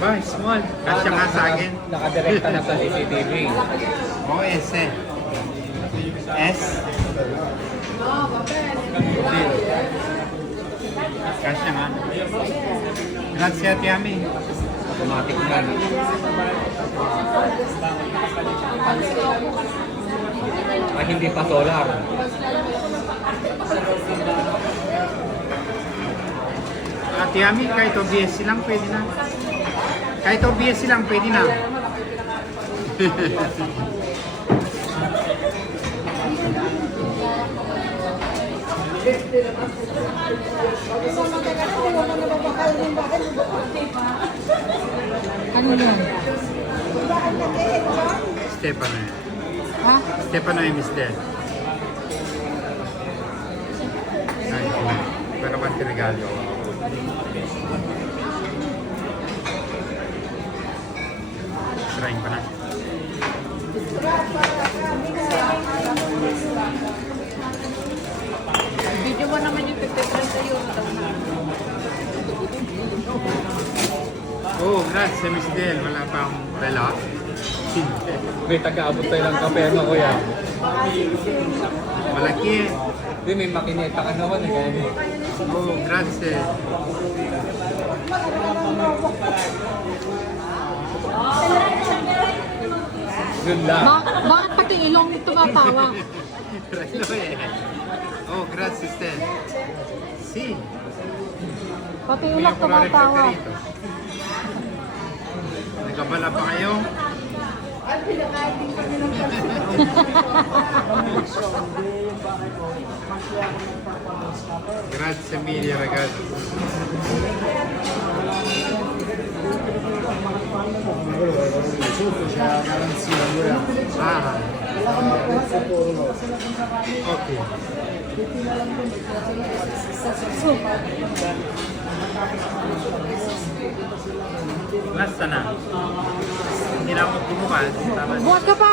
Ba, small. Kasya nga sa akin. Nakadirekta na sa CCTV. Oo, S eh. S. Kasya nga. Grazie Ate Ami. Automatic na. Ay, hindi pa solar. Ate Ami, kahit OBS lang pwede na. Kahit OBS lang pwede na. Ano yan? Stefano eh. Ha? Stefano e Mister. Ay, pero quanti regali ho. Trying pa na. Video mo naman yung 50% sa'yo. Oh, grazie Mister. Wala pa akong relo. Hindi. May taga-abot tayo ng kape mo, kuya. Malaki eh. Hindi, may makineta ka naman eh. Kaya Oh, grazie. yun lang. Bakit pati ilong tumatawa? Relo eh. Oh, grazie Mister. Si. Pati ilong tumatawa. Nagkabala pa kayo? Grazie mille ragazzi. Ah. Ok. Basta na. Hindi na ako bumukas. Tama. Buhat ka pa!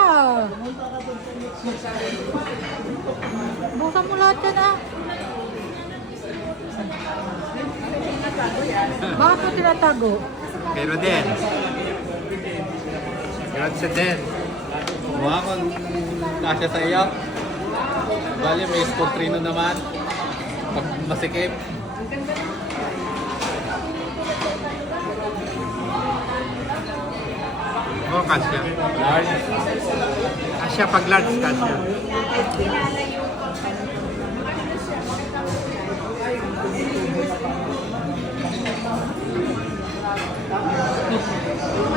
Bukan mo lahat yan ah. Bakit mo tinatago? Pero din. Grazie din. Kumuha ko. Kasya sa iyo. Bali, may spotrino naman. Pag masikip. Oh, kasya. Large. Kasya pag large, kasya.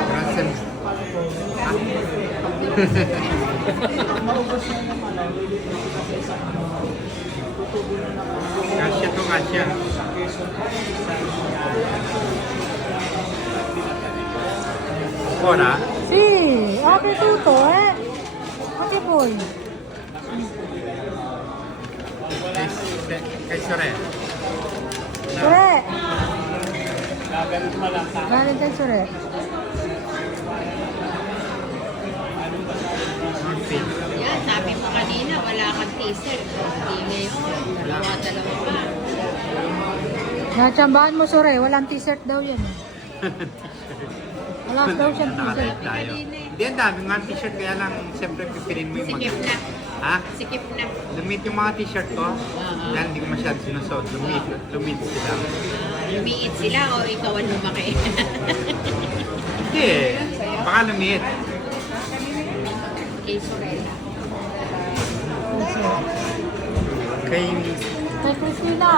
Grazie. Kasya to, kasya. Ora? Si, ate tuto eh. Ate boy. Kay Sore. Sure. Galing kay Sure. Northfield. Yan, sabi mo kanina, wala kang t-shirt. Hindi ngayon. Dalawa pa. Natsambahan mo Sure, walang t-shirt daw yan. Wala daw siyang t-shirt. Nakalive tayo. Hindi, ang dami nga t-shirt. Kaya lang, siyempre, pipilin mo yung Sikip na. Ha? Sikip na. Lumit yung mga t-shirt ko. Dahil hindi ko masyado sinusuot. Lumit sila. Lumiit sila o ikaw ang lumaki. Hindi eh. Baka lumit. Kay Sorella. Kay... Kay Christina.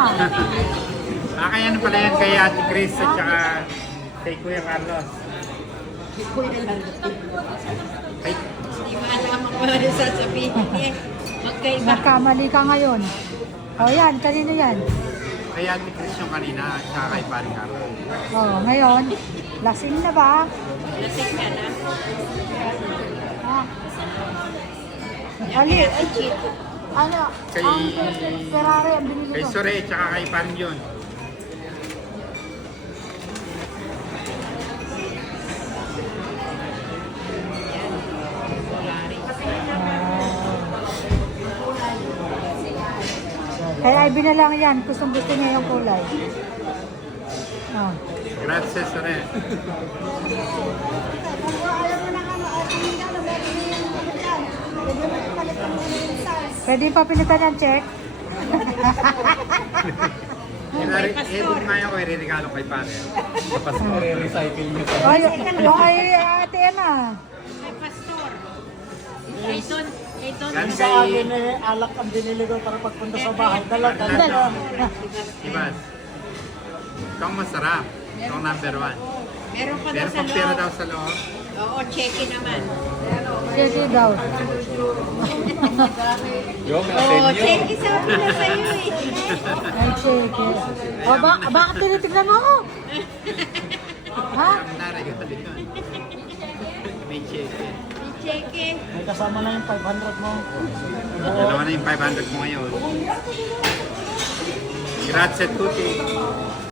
kaya ano pala yan kay Ate Chris at saka kay Kuya Carlos. Ay, Hindi mo alam ang mga sasabihin niya. Magkaiba. Nagkamali ka ngayon. O yan, kanino yan? kay Ate Chris yung kanina at saka kay Paring Carlos. O, ngayon, lasing na ba? Lasing ka na. Ah. Ali, Ay, cheat. ano, Kay- ang Ferrari ang binili Kay ko. Sore at saka kay Paring John. Solari. Kay Ivy na lang yan. Gustong gusto niya yung kulay. Oh. Grazie, sore. Pwede pa pilitan ng check? Edit nga ko, i-regalo kay pare. Tapos re-recycle nyo pa. Ay, ay, ate Ana. May pastor. Ito, Yan Sa kay akin eh, alak ang binili ko para pagpunta sa bahay. Dala. Ibas. Ito ang masarap. Ito ang number 1. meron pa daw Pero sa pag pera loob. daw sa loob, Oo, cheque naman. Sige daw. Yung Oo, atenyo. cheque sabi na sa'yo eh. Ay, sige. O, bakit tinitignan mo ako? Ha? ang naregalo yun. May check. Cheque. May kasama na yung 500 mo. Dalawa na yung 500 mo ngayon. Grazie a tutti.